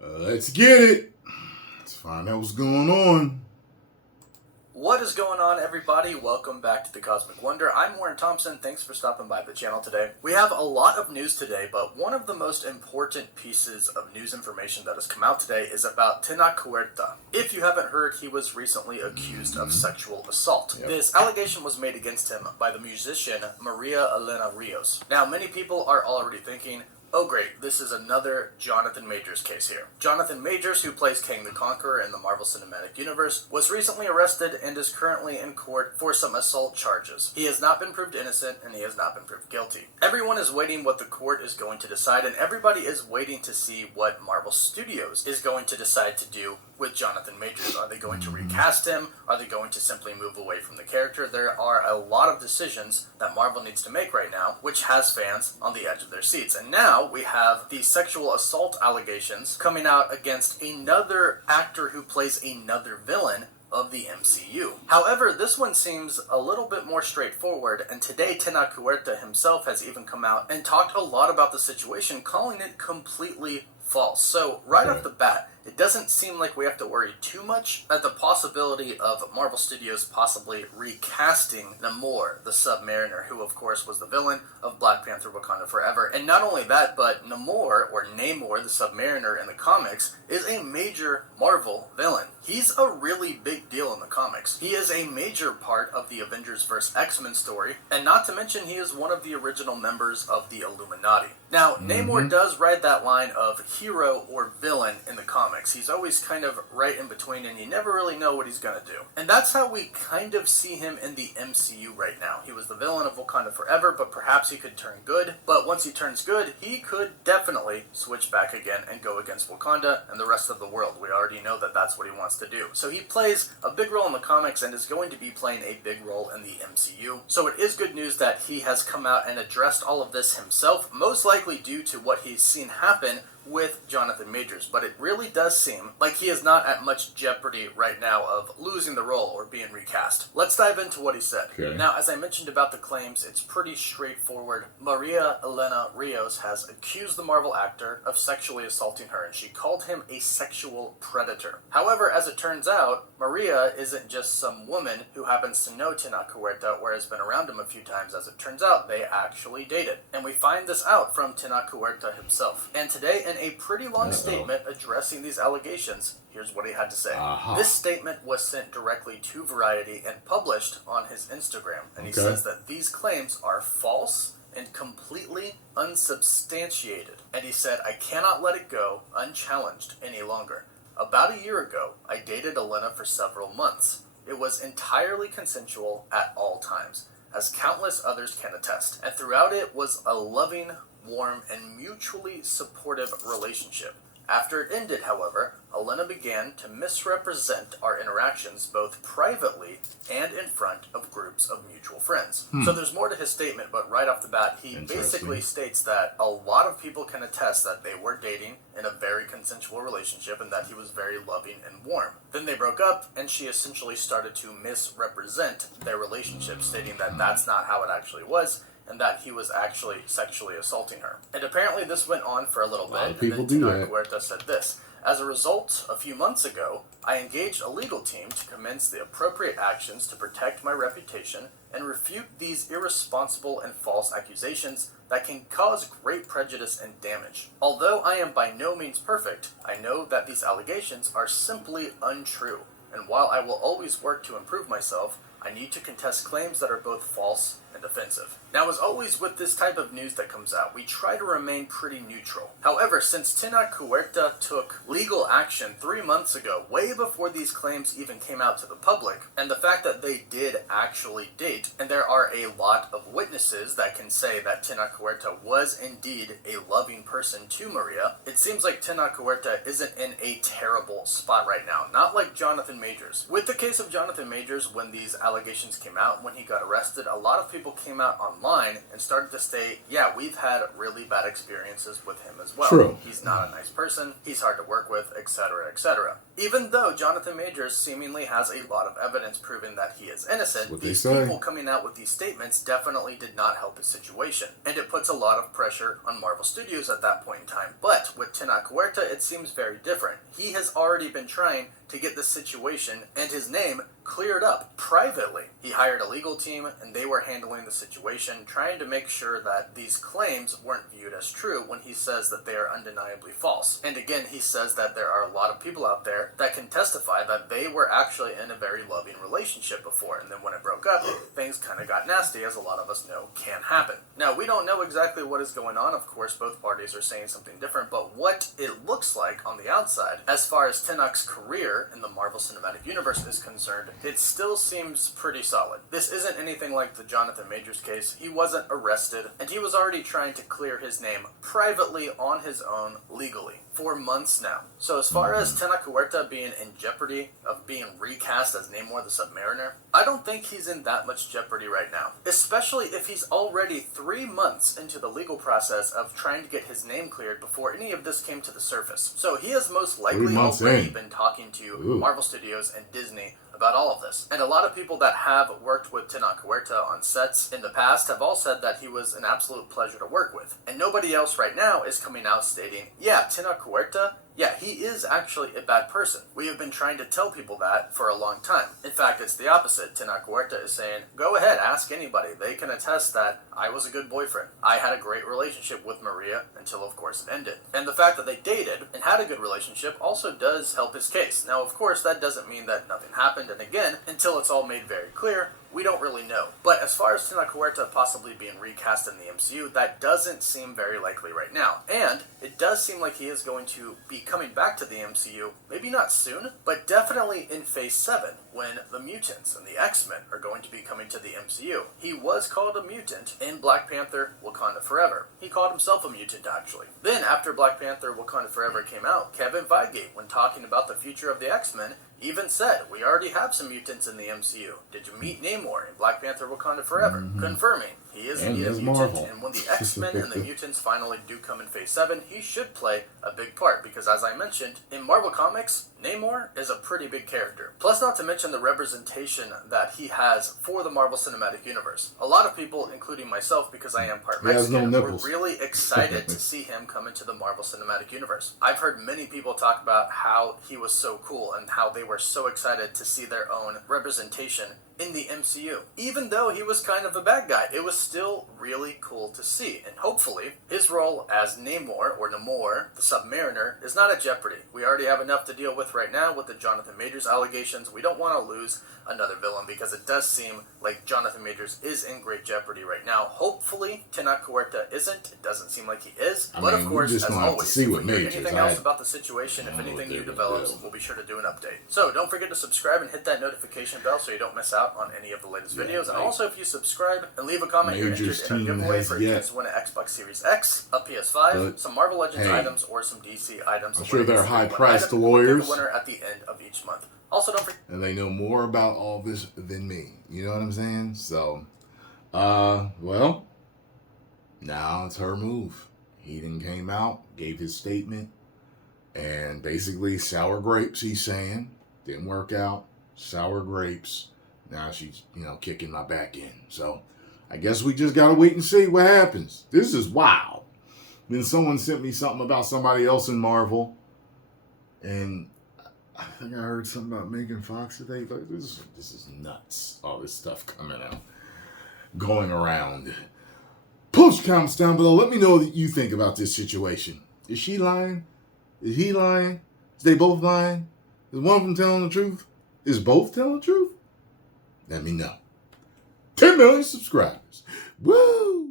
Let's get it. Let's find out what's going on. What is going on, everybody? Welcome back to The Cosmic Wonder. I'm Warren Thompson. Thanks for stopping by the channel today. We have a lot of news today, but one of the most important pieces of news information that has come out today is about Tinacuerta. If you haven't heard, he was recently accused of sexual assault. Yep. This allegation was made against him by the musician Maria Elena Rios. Now, many people are already thinking, oh great, this is another Jonathan Majors case here. Jonathan Majors, who plays Kang the Conqueror in the Marvel Cinematic Universe, was recently arrested and is currently in court for some assault charges. He has not been proved innocent and he has not been proved guilty. Everyone is waiting what the court is going to decide, and everybody is waiting to see what Marvel Studios is going to decide to do with Jonathan Majors. Are they going to recast him? Are they going to simply move away from the character? There are a lot of decisions that Marvel needs to make right now, which has fans on the edge of their seats. And now we have the sexual assault allegations coming out against another actor who plays another villain of the MCU. However, this one seems a little bit more straightforward, and today Tinacuerta himself has even come out and talked a lot about the situation, calling it completely false. So right off the bat, it doesn't seem like we have to worry too much at the possibility of Marvel Studios possibly recasting Namor, the Submariner, who of course was the villain of Black Panther Wakanda Forever. And not only that, but Namor, or Namor, the Submariner in the comics, is a major Marvel villain. He's a really big deal in the comics. He is a major part of the Avengers vs. X-Men story, and not to mention he is one of the original members of the Illuminati. Now, Namor does ride that line of hero or villain in the comics. He's always kind of right in between, and you never really know what he's going to do. And that's how we kind of see him in the MCU right now. He was the villain of Wakanda Forever, but perhaps he could turn good. But once he turns good, he could definitely switch back again and go against Wakanda and the rest of the world. We already know that that's what he wants to do. So he plays a big role in the comics and is going to be playing a big role in the MCU. So it is good news that he has come out and addressed all of this himself, most likely due to what he's seen happen with Jonathan Majors, but it really does seem like he is not at much jeopardy right now of losing the role or being recast. Let's dive into what he said. Okay. Now, as I mentioned about the claims, it's pretty straightforward. Maria Elena Rios has accused the Marvel actor of sexually assaulting her, and she called him a sexual predator. However, as it turns out, Maria isn't just some woman who happens to know Tinacuerta or has been around him a few times. As it turns out, they actually dated. And we find this out from Tinacuerta himself. And today, in a pretty long statement addressing these allegations, here's what he had to say. This statement was sent directly to Variety and published on his Instagram. And he says that these claims are false and completely unsubstantiated. And he said, I cannot let it go unchallenged any longer. About a year ago, I dated Elena for several months. It was entirely consensual at all times, as countless others can attest. And throughout it was a loving, warm, and mutually supportive relationship. After it ended, however, Elena began to misrepresent our interactions both privately and in front of groups of mutual friends. So there's more to his statement, but right off the bat, he basically states that a lot of people can attest that they were dating in a very consensual relationship and that he was very loving and warm. Then they broke up, and she essentially started to misrepresent their relationship, stating that that's not how it actually was, and that he was actually sexually assaulting her. And apparently this went on for a little bit, and then Tinacuerta said this. As a result, a few months ago, I engaged a legal team to commence the appropriate actions to protect my reputation and refute these irresponsible and false accusations that can cause great prejudice and damage. Although I am by no means perfect, I know that these allegations are simply untrue, and while I will always work to improve myself, I need to contest claims that are both false and offensive. Now, as always with this type of news that comes out, we try to remain pretty neutral. However, since Tinacuerta took legal action 3 months ago, way before these claims even came out to the public, and the fact that they did actually date, and there are a lot of witnesses that can say that Tinacuerta was indeed a loving person to Maria, it seems like Tinacuerta isn't in a terrible spot right now. Not like Jonathan Majors. With the case of Jonathan Majors, when these allegations came out, when he got arrested, a lot of people people came out online and started to say, yeah, we've had really bad experiences with him as well. True. He's not a nice person, he's hard to work with, etc., etc. Even though Jonathan Majors seemingly has a lot of evidence proving that he is innocent, these people coming out with these statements definitely did not help his situation. And it puts a lot of pressure on Marvel Studios at that point in time. But with Tenoch Huerta, it seems very different. He has already been trying to get this situation and his name cleared up privately. He hired a legal team and they were handling the situation, trying to make sure that these claims weren't viewed as true when he says that they are undeniably false. And again, he says that there are a lot of people out there that can testify that they were actually in a very loving relationship before, and then when it broke up, things kind of got nasty, as a lot of us know can happen. Now, we don't know exactly what is going on. Of course, both parties are saying something different, but what it looks like on the outside, as far as Tenoch's career in the Marvel Cinematic Universe is concerned, it still seems pretty solid. This isn't anything like the Jonathan Majors case. He wasn't arrested, and he was already trying to clear his name privately on his own legally for months now. So as far as Tenoch Huerta being in jeopardy of being recast as Namor the Submariner, I don't think he's in that much jeopardy right now, especially if he's already 3 months into the legal process of trying to get his name cleared before any of this came to the surface. So he has most likely already been talking to Marvel Studios and Disney about all of this. And a lot of people that have worked with Tenoch Huerta on sets in the past have all said that he was an absolute pleasure to work with. And nobody else right now is coming out stating, yeah, Tenoch Huerta, yeah, he is actually a bad person. We have been trying to tell people that for a long time. In fact, it's the opposite. Tenoch Huerta is saying, go ahead, ask anybody. They can attest that I was a good boyfriend. I had a great relationship with Maria until, of course, it ended. And the fact that they dated and had a good relationship also does help his case. Now, of course, that doesn't mean that nothing happened. And again, until it's all made very clear, we don't really know. But as far as Tenoch Huerta possibly being recast in the MCU, that doesn't seem very likely right now. And it does seem like he is going to be coming back to the MCU, maybe not soon, but definitely in Phase 7, when the mutants and the X-Men are going to be coming to the MCU. He was called a mutant in Black Panther Wakanda Forever. He called himself a mutant, actually. Then, after Black Panther Wakanda Forever came out, Kevin Feige, when talking about the future of the X-Men, even said, we already have some mutants in the MCU. Did you meet Namor in Black Panther Wakanda Forever? Confirming, he is indeed a mutant, and when the X-Men and the mutants finally do come in Phase 7, he should play a big part, because as I mentioned, in Marvel Comics, Namor is a pretty big character. Plus, not to mention the representation that he has for the Marvel Cinematic Universe. A lot of people, including myself, because I am part Mexican, were really excited to see him come into the Marvel Cinematic Universe. I've heard many people talk about how he was so cool and how they were so excited to see their own representation in the MCU. Even though he was kind of a bad guy, it was still really cool to see. And hopefully, his role as Namor, or Namor, the Submariner, is not at jeopardy. We already have enough to deal with right now with the Jonathan Majors allegations. We don't want to lose another villain, because it does seem like Jonathan Majors is in great jeopardy right now. Hopefully, Tenoch Huerta isn't. It doesn't seem like he is. But of course, as always, if we hear anything else about the situation, if anything new develops, we'll be sure to do an update. So don't forget to subscribe and hit that notification bell so you don't miss out on any of the latest videos. And also, if you subscribe and leave a comment, you're entered in a giveaway for a chance to win an Xbox Series X, a PS5, some Marvel Legends items, or some DC items. I'm sure they're high-priced to lawyers. The winner at the end of each month. Also, don't forget. And they know more about all this than me. You know what I'm saying? So, well, now it's her move. He then came out, gave his statement, and basically sour grapes, he's saying. Didn't work out. Sour grapes. Now she's, kicking my back in. So, I guess we just got to wait and see what happens. This is wild. Then someone sent me something about somebody else in Marvel. And I think I heard something about Megan Fox today. Like, this is nuts. All this stuff coming out, going around. Post comments down below. Let me know what you think about this situation. Is she lying? Is he lying? Is they both lying? Is one of them telling the truth? Is both telling the truth? Let me know. 10 million subscribers. Woo!